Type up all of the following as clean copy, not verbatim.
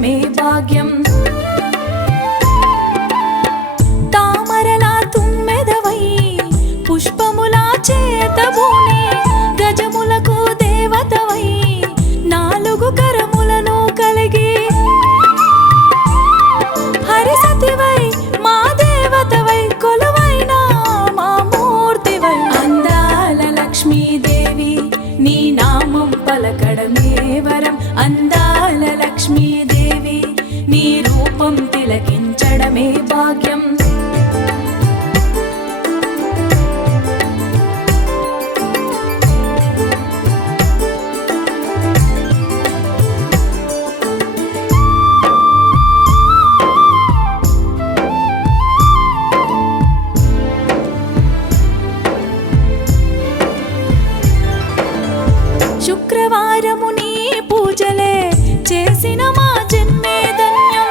తిలకించడమే భాగ్యం. తామరలా తుమ్మెదవై పుష్పములా చేతబూని గజములకు దేవతవై నాలుగు కరములను కలిగి హరిసతివై మా దేవతవై కొలువైన మా మూర్తివై అందాల లక్ష్మీదేవి నీ నామం పలకడమే వరం. అందాల లక్ష్మీదేవి నీ రూపం తిలకించడమే భాగ్యం. శుక్రవారము నీ పూజలే చేసిన మా జన్మే ధన్యం.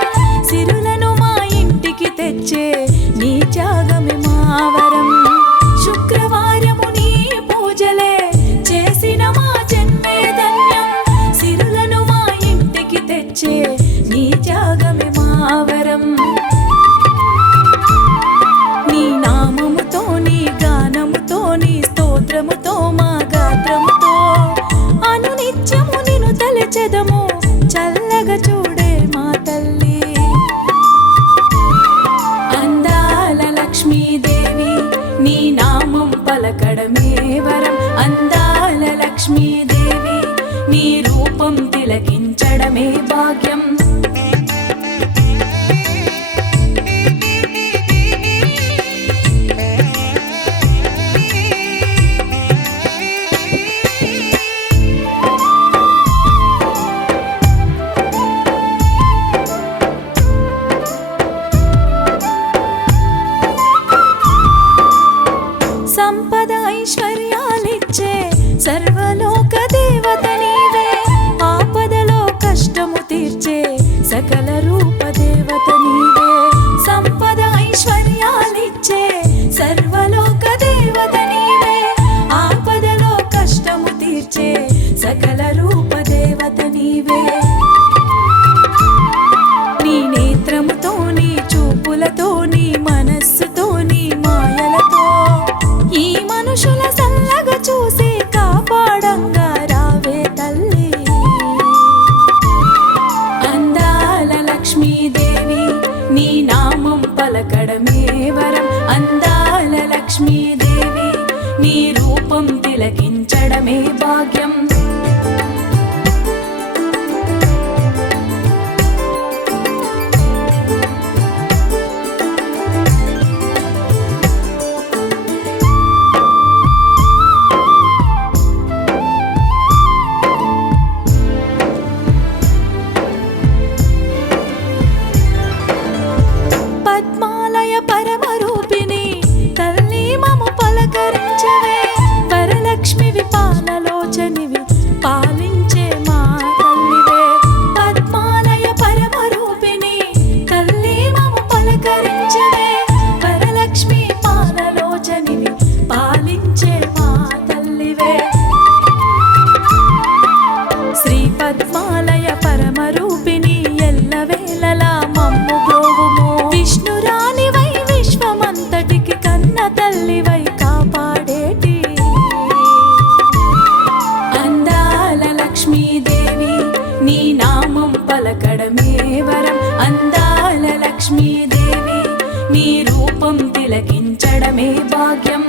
సిరులను మా ఇంటికి తెచ్చే నీ త్యాగమే మా వరం. శుక్రవారము నీ పూజలే చేసిన మా జన్మే ధన్యం. సిరులను మా ఇంటికి తెచ్చే నీ త్యాగమే మా వరం. నీ నామముతో నీ గానముతో నీ స్తోత్రముతో మా గాత్రముతో అనునిత్యము నిన్ను తలచెదము చల్లగా చూడే మా తల్లి. అందాల లక్ష్మీదేవి నీ నామం పలకడమే వరం. అందాల లక్ష్మీదేవి నీ రూపం తిలకించడమే భాగ్యం. సంపద ఐశ్వర్యాలిచ్చే సర్వలోక దేవత నీవే. ఆపదలో కష్టము తీర్చే సకల రూప దేవత నీవే. సంపద ఐశ్వర్యాలిచ్చే సర్వలోక దేవత నీవే. ఆపదలో కష్టము తీర్చే సకల రూప దేవత నీవే. నీ నేత్రముతో నీ చూపులతో నీ మనస్సుతో నీ మాయలతో ఈ మనుషుల సల్లగా చూసి కాపాడంగా రావే తల్లి. అందాల లక్ష్మీదేవి నీ నామం పలకడమే వరం. అందాల లక్ష్మీదేవి నీ రూపం తిలకించడమే భాగ్యం. పద్మాలయ పరమరూపిణి తల్లి మము పలకరించవే. వరలక్ష్మివి పాలలోచనివి పాలించే మా తల్లివే. పద్మాలయ పరమరూపిణి తల్లి మము పలకరించవే. వరలక్ష్మి పాలలోచనివి పాలించే మా తల్లివే. శ్రీ పద్మాలయ పరమరూపిణి ఎల్లవేళలా మమ్ము బ్రోవుము. విష్ణురాణివై విశ్వమంతటికి కన్న తల్లివై కాపాడేటి. అందాల లక్ష్మీదేవి నీ నామం పలకడమే వరం. అందాల లక్ష్మీదేవి నీ రూపం తిలకించడమే భాగ్యం.